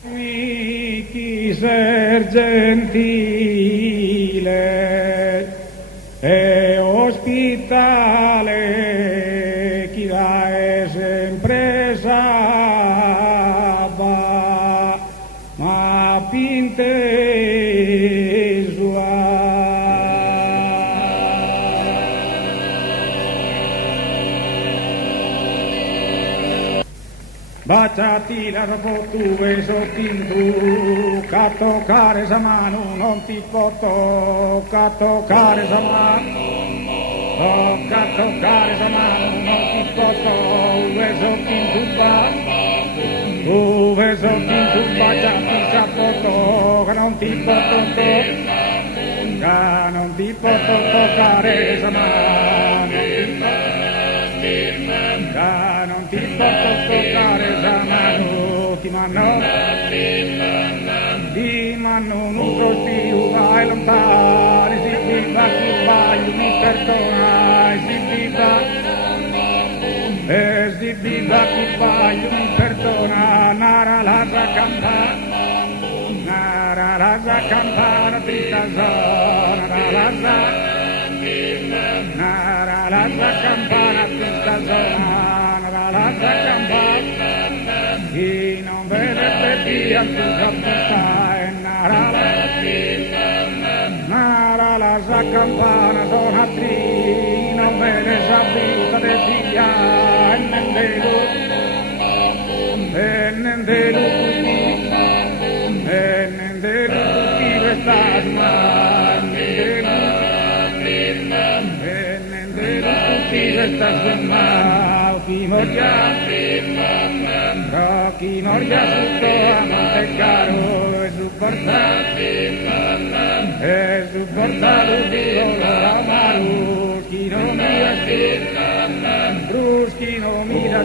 Chi ser gentile e ospitale, chi la è sempre salva, ma pinte sua. Baciati la rapportu sottintu, a toccare sa mano, non ti può toccare, toccare sa mano, tocca toccare sa mano, non ti può toccare, sottintu ba, dove sottintu baciati sa può non ti può toccare, non ti può toccare sa mano, non ti può toccare sa mano, ti mano non prostiu, vai lontano, si viva chi sbaglio, mi perdona, si viva chi sbaglio, mi perdona, nara la campana, trista zona, nara la campana, trista zona, la campana, chi non vede per via tu campana, nara la campana, zona tri, non vede sapita de via, nendelu tutti restati Rocky Moria tutto a Monte Caro e su portato di colore amaro, chi non mira chi non mira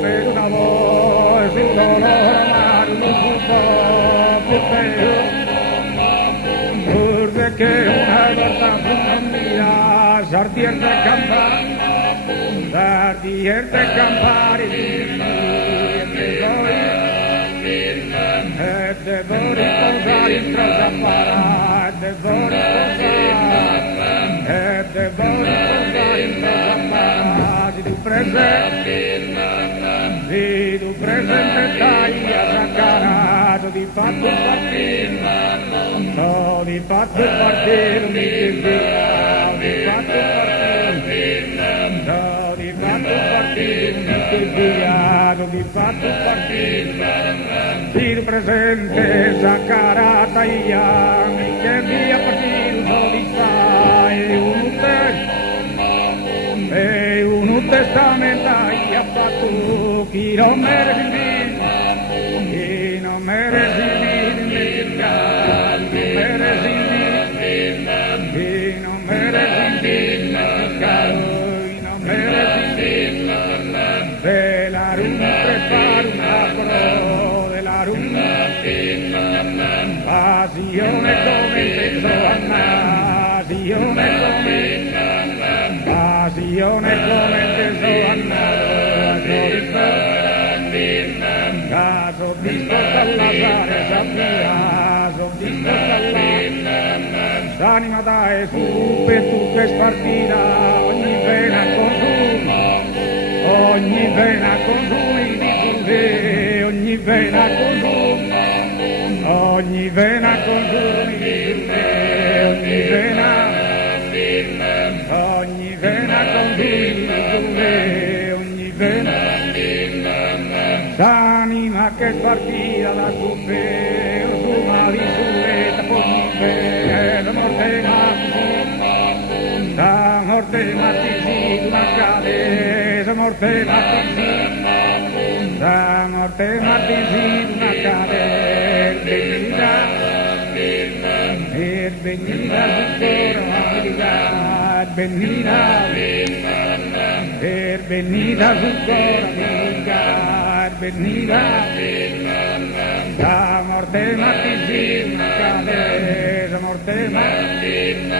per una voce, su colore amaro, non si può più pur che una volta non mira, sardiente campari, devori posare in trasappara, devori posare in trasappara, si tu presente dai a saccarato, di fatto partire, mi desira, di fatto partire, il presente Zaccarata che via partire e un testamento ha fatto chi non merita della rumba prepara una pro della rumba passione come penso a passione come penso a caso visto dalla sare sappia visto dalla s'anima dai su per tutto è spartita ogni vena con lui di curve, ogni vena con lui di curve, ogni vena con lui di curve, ogni vena s'anima che spartita da curve, su mali sulletta ogni vena, morte matisi, una cadesa, morte matisi, una cadesa, venida su cora, venida, la morte matisi, una cadesa, morte matisi,